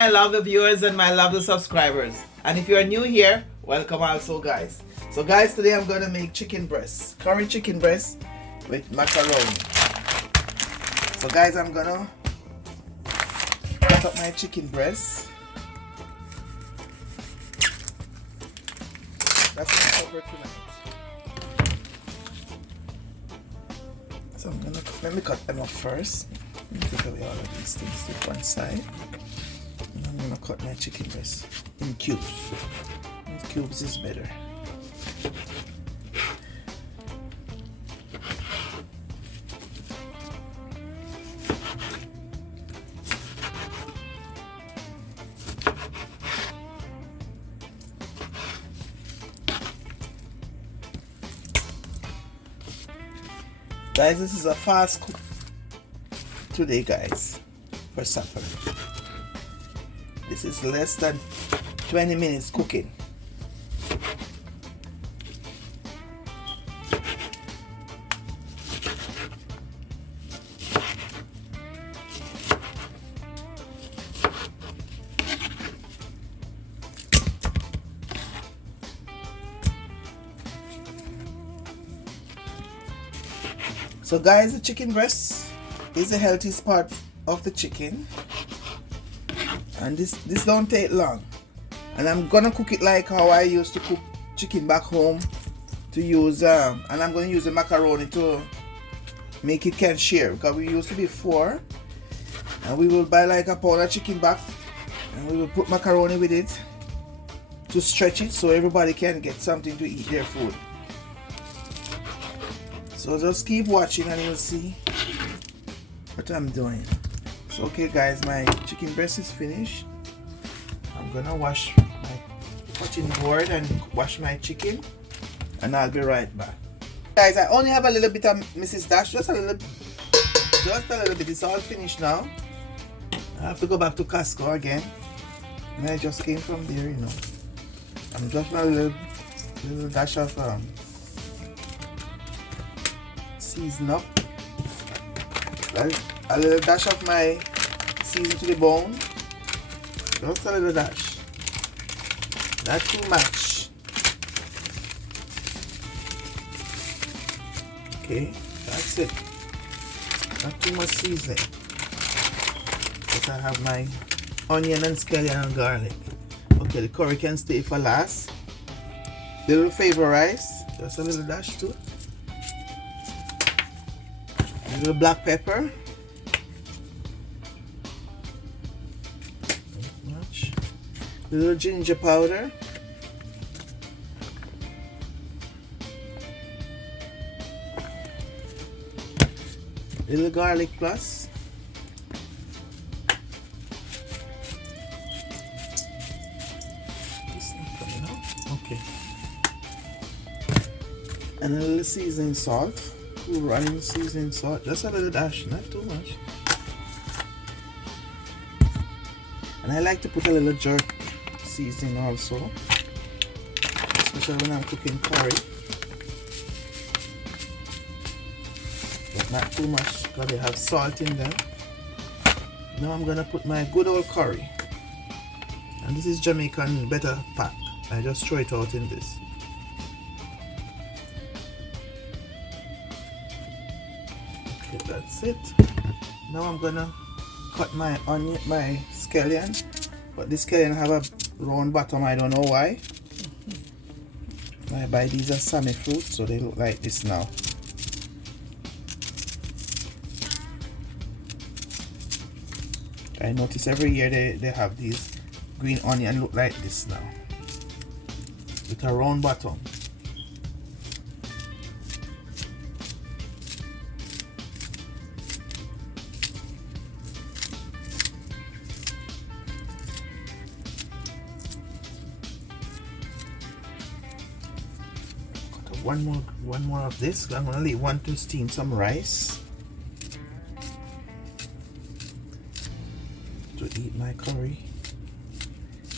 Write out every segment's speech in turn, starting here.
My lovely viewers and my lovely subscribers. And if you are new here, welcome also, guys. So guys, today I'm going to make chicken breast, curry chicken breast with macaroni. So guys, I'm going to cut up my chicken breast. That's what I'm cover tonight. So I'm going to, let me cut them up first. Let me take away all of these things to one side. And I'm going to cut my chicken breast in cubes. In cubes is better. Guys, this is a fast cook today, guys, for supper. This is less than 20 minutes cooking. So guys, the chicken breast is the healthiest part of the chicken, and this don't take long. And I'm gonna cook it like how I used to cook chicken back home, to use and I'm gonna use the macaroni to make it can share, because we used to be four, and we will buy like a pound of chicken back, and we will put macaroni with it to stretch it so everybody can get something to eat their food. So just keep watching and you'll see what I'm doing. So okay guys, my chicken breast is finished. I'm gonna wash my cutting board and wash my chicken, and I'll be right back. Guys, I only have a little bit of Mrs. Dash, just a little bit. It's all finished now. I have to go back to Costco again, and I just came from there, you know. I'm just a little dash of season up, a little dash of my season to the bone, just a little dash, not too much. Okay, that's it, not too much seasoning. But I have my onion and scallion and garlic. Okay, the curry can stay for last. Little flavor rice, just a little dash too. A little black pepper, not much. A little ginger powder, a little garlic plus, this not coming out. Okay, and a little seasoning salt. Running seasoning salt, just a little dash, not too much. And I like to put a little jerk seasoning also, especially when I'm cooking curry, but not too much because they have salt in them. Now I'm gonna put my good old curry, and this is Jamaican better pack. I just throw it out in this. That's it. Now I'm gonna cut my onion, my scallion, but this scallion have a round bottom. I don't know why. I buy these as Sammy fruit, so they look like this now. I notice every year they have these green onion look like this now, with a round bottom. One more of this. I'm gonna leave one to steam some rice to eat my curry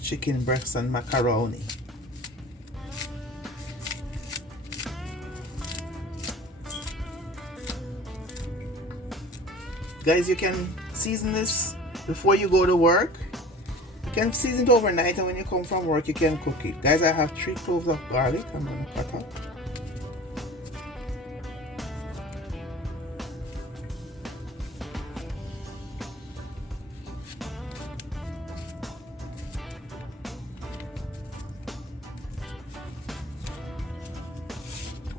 chicken breast and macaroni. Guys, you can season this before you go to work. You can season it overnight, and when you come from work, you can cook it. Guys, I have 3 cloves of garlic. I'm gonna cut up.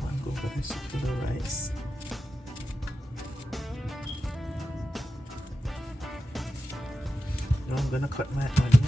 One go for this to the rice. Now I'm gonna cut my onion.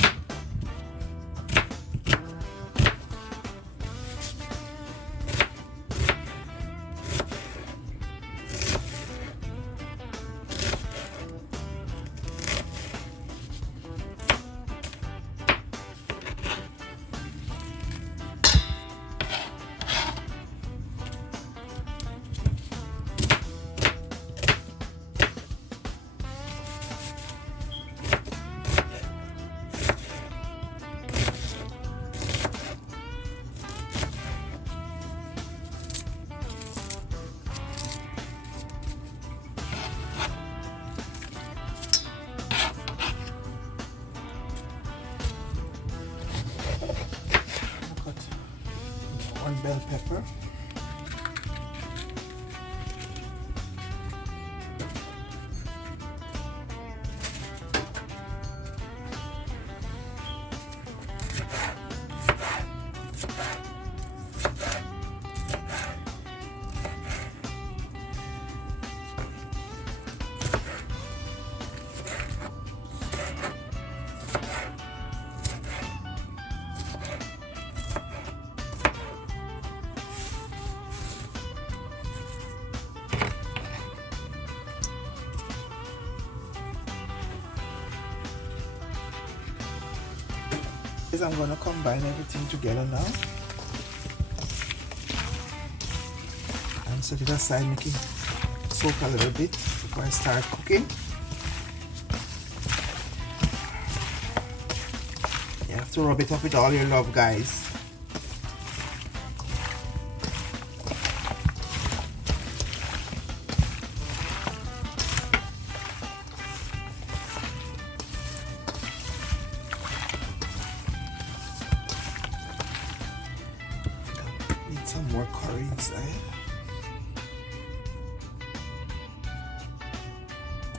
One bell pepper. I'm going to combine everything together now and set it aside, make it soak a little bit before I start cooking. You have to rub it up with all your love, guys. Some more curry inside,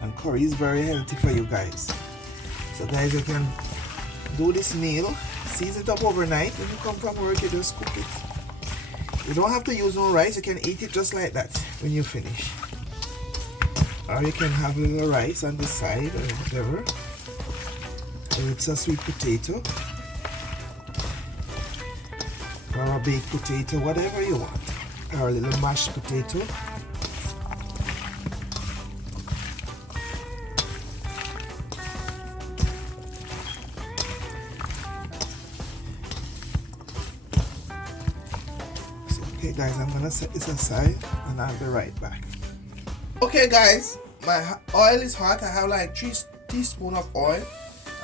and curry is very healthy for you guys. So guys, you can do this meal, season it up overnight. When you come from work, you just cook it. You don't have to use no rice. You can eat it just like that when you finish, or you can have a little rice on the side or whatever. Or it's a sweet potato or a baked potato, whatever you want, or a little mashed potato. So, okay guys, I'm gonna set this aside and I'll be right back. Okay guys, my oil is hot. I have like 3 teaspoons of oil.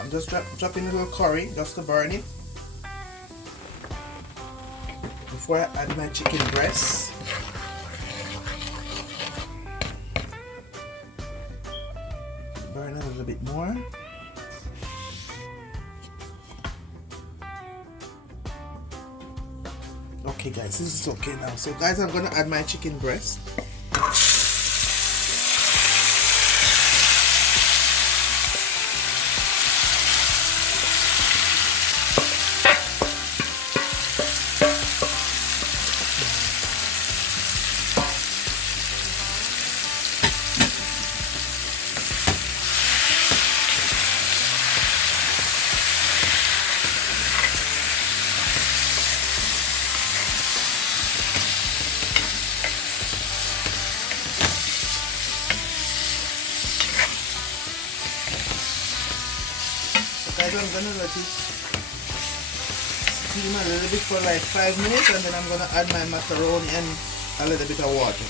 I'm just dropping a little curry just to burn it before I add my chicken breast. Burn a little bit more. Okay guys, this is okay now. So guys, I'm gonna add my chicken breast. Guys, I'm gonna let it steam a little bit for like 5 minutes, and then I'm gonna add my macaroni and a little bit of water.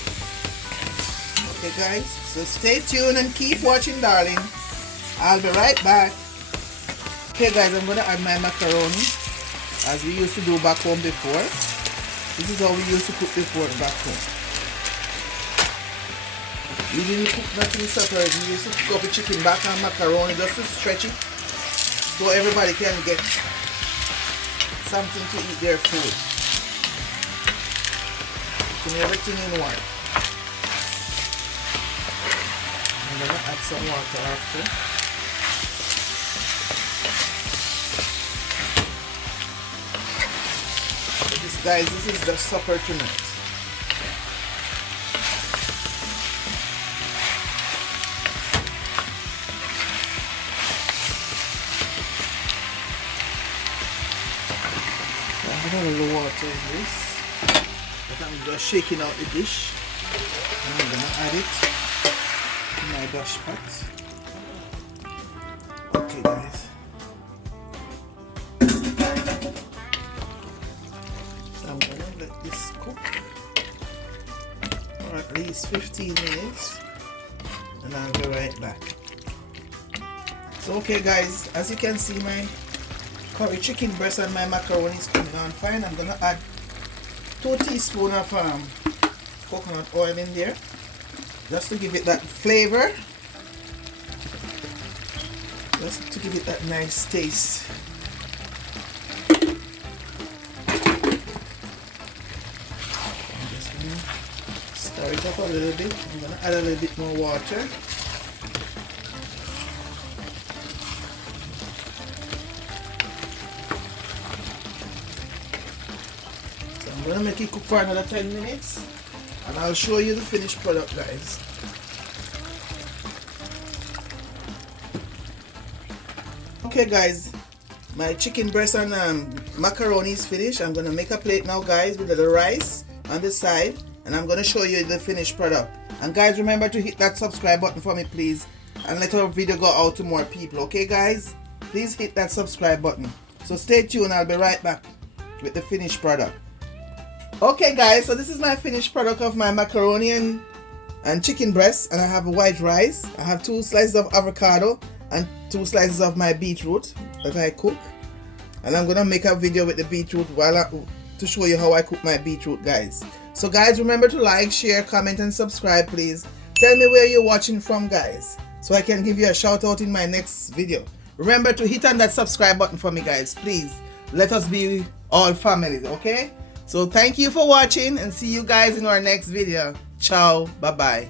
Okay guys, so stay tuned and keep watching, darling. I'll be right back. Okay guys, I'm gonna add my macaroni as we used to do back home before. This is how we used to cook before back home. We didn't cook nothing separate. We used to cook up the chicken back and macaroni just to stretch it so everybody can get something to eat their food. Putting everything in one. I'm gonna add some water after. So guys, this is just supper tonight. I have a little water in this, but I'm just shaking out the dish, and I'm gonna add it to my dash pot. Okay, guys. So I'm gonna let this cook for at least 15 minutes, and I'll be right back. So okay, guys, as you can see, my curry chicken breast and my macaroni is coming on fine. I'm gonna add 2 teaspoons of coconut oil in there, just to give it that flavor, just to give it that nice taste. I'm just gonna stir it up a little bit. I'm gonna add a little bit more water. I'm gonna make it cook for another 10 minutes, and I'll show you the finished product, guys. Okay, guys, my chicken breast and macaroni is finished. I'm gonna make a plate now, guys, with the rice on the side, and I'm gonna show you the finished product. And guys, remember to hit that subscribe button for me, please, and let our video go out to more people. Okay, guys, please hit that subscribe button. So stay tuned. I'll be right back with the finished product. Okay, guys, so this is my finished product of my macaroni and chicken breast, and I have a white rice. I have 2 slices of avocado and 2 slices of my beetroot that I cook, and I'm gonna make a video with the beetroot to show you how I cook my beetroot, guys. So guys, remember to like, share, comment, and subscribe, please. Tell me where you're watching from, guys, so I can give you a shout out in my next video. Remember to hit on that subscribe button for me, guys, please. Let us be all family, okay? So thank you for watching, and see you guys in our next video. Ciao, bye bye.